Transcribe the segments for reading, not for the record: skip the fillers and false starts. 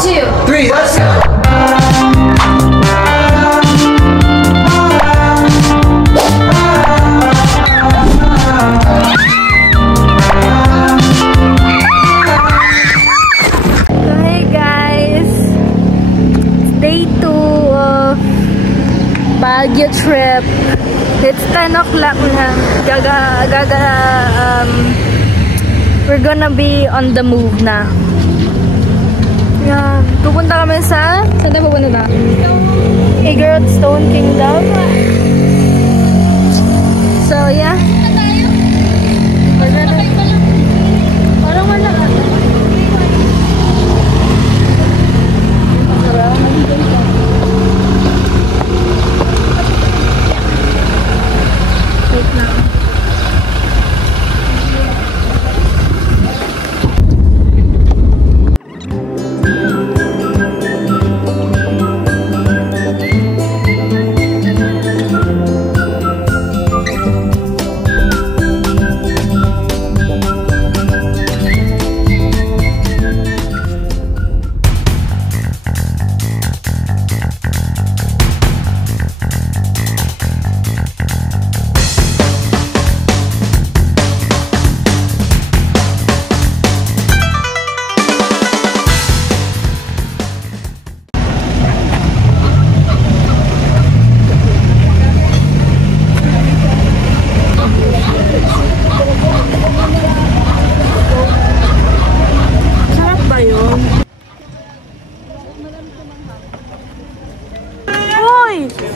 2, 3, let's go! Hey guys! Day 2 of Baguio trip. It's 10 o'clock na. We're gonna be on the move na. Yan. Pupunta kami sa... Saan tayo pupunta na? Igorot Stone Kingdom. So, yeah. Parang wala ka. Wait lang.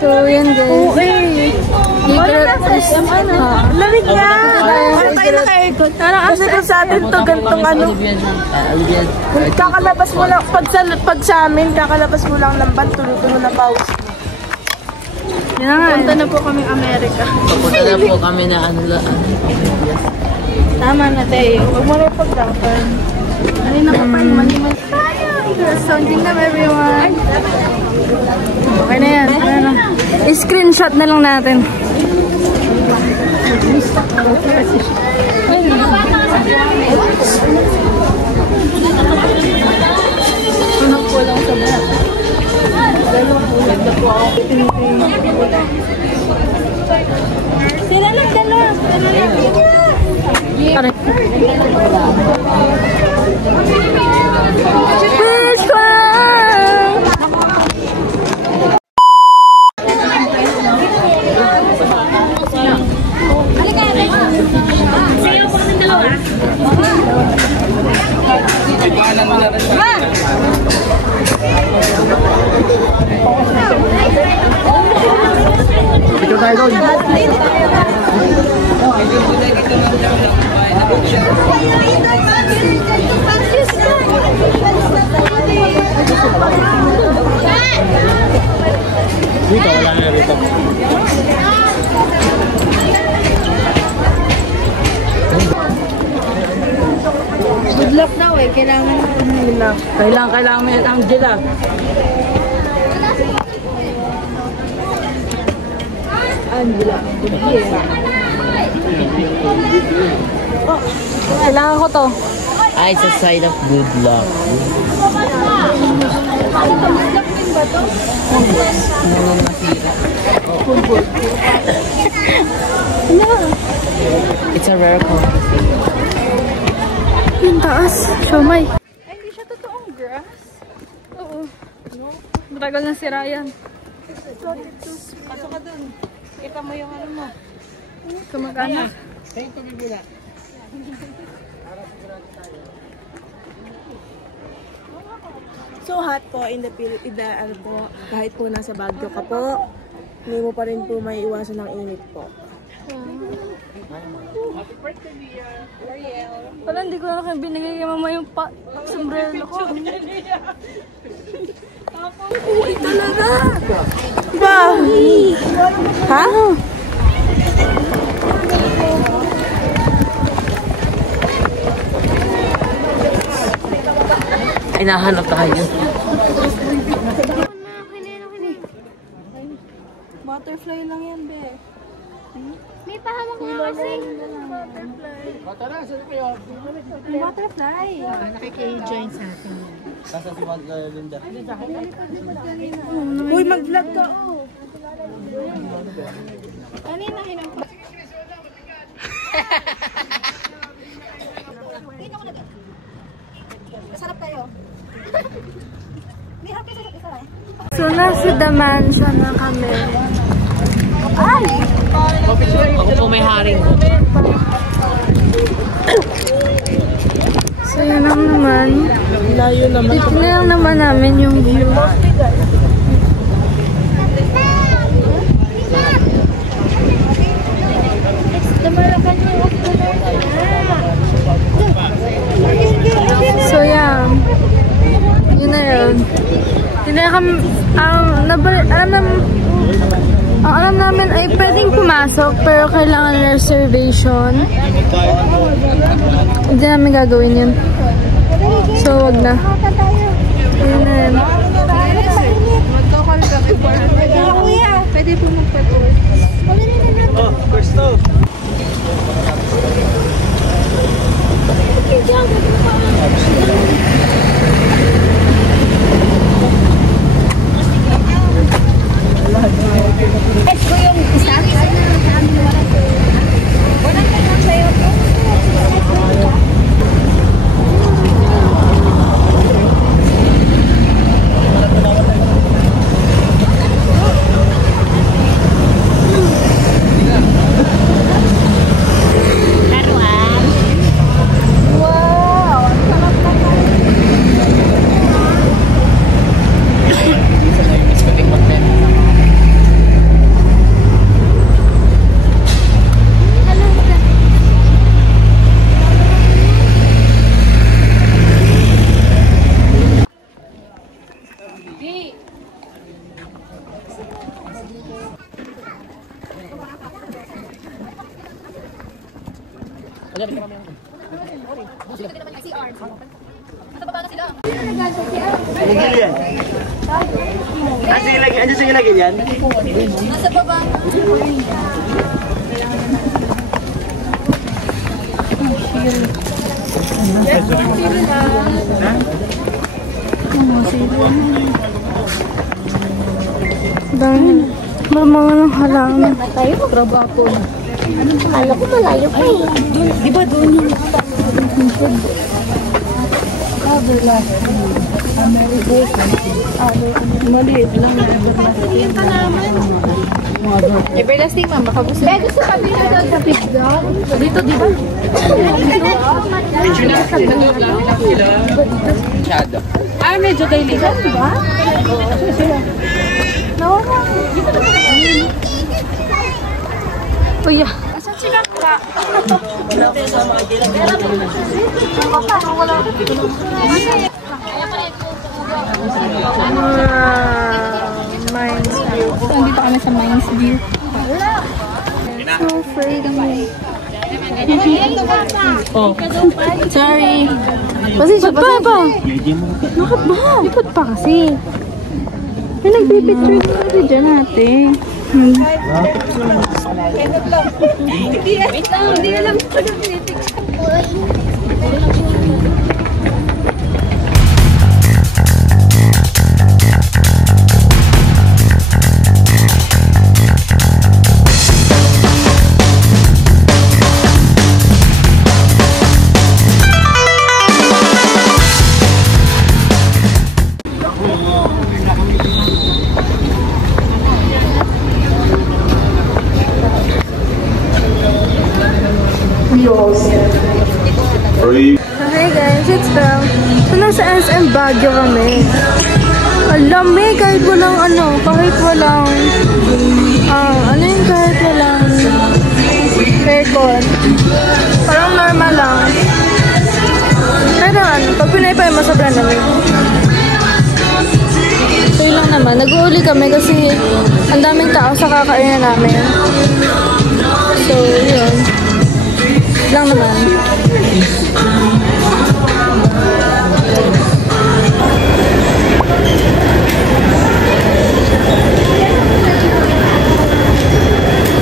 So, yan guys. Lamig niya! Parang tayo naka-aircon. Parang kasi kung sa atin to, gantong ano. Kakalabas mo lang, pag sa amin, kakalabas mo lang ng ban, tulo-tulo na pause. Punta na po kami Amerika. Punta na po kami na ano. Tama na tayo. Huwag mo na pagdapan. Ay, nakapay, mali-mali. Sounding na everyone. Okay na yan. I-screenshot na lang natin. Anak ko lang sa bahat. Dalawang bulag na po ako. Sila lang dalawa. Picture tayo doon. Dito, wala na rito. Good luck daw eh. Kailangan nila. Kailangan mo yan, Angela. Angela. Oh, kailangan ko to. It's a sign of good luck. It's a rare coffee. Yung taas. Siomay. Ay, hindi siya totoong grass. Oo. Matagal na si Ryan. Pasok ka dun. Kita mo yung ano mo. Kamag-anak. So hot po in the ano po, kahit po nasa Baguio ka po, hindi mo pa rin po may iwasan ng init po. Wala, hindi ko na kayo binigay kay mama yung sombrero ko. Uy, talaga! Ba? Ha? Hinahanap tayo. Butterfly lang yan, be. May pahawak nga kasi. Butterfly. Butterfly. Nakiki-join sa atin. Uy, mag-vlog ka. Kanina hinang. Sarap kayo. So, nasa The Mansion na kami. Ay! Ako po may haring. So, yun lang naman. Layo naman. Dito na lang naman namin yung view. So, yeah. Yun na yun. Yun na kami, alam namin ay pwedeng pumasok pero kailangan reservation. Hindi namin gagawin yun. So, wag na. Yun na yun. Magkakal ka before. Pwede po magpatuloy. Oh, first off. Let's go yung isa. Walang tanong sa'yo. Andiyan sige lagi yan. Nasa baba. Dahil mga nang halaman. Tayo, graba ako. Kala ko malayo pa eh. Di ba doon yung maliit lang na everlasting. Yung kalaman. Everlasting, mama. Pwede sa kabila doon sa pizza. Dito, di ba? Ah, medyo daily ka. Diba? Nawala. Uy, ah. Asan sila ka? Mines View. So, andito kami sa Mines View. So, free kami. Oh. Sorry. Pasensya pa. Bakit ba? Likod pa kasi. May nagpipicture kasi dyan natin. Wait lang, hindi alam ko na pinipicture. So, hey guys, it's Belle. So, nasa SM Baguio kami. Alamig kahit walang kahit walang aircon. Parang normal lang. Pero pag pinaypay mo, sobrang lamig. So, yun lang naman. Nag-uuli kami kasi ang daming tao sa kakainan namin. So, yun. Lang naman.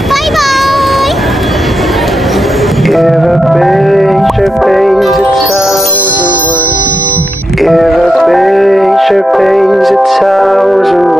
Bye-bye! If a picture paints a thousand words, If a picture paints 1,000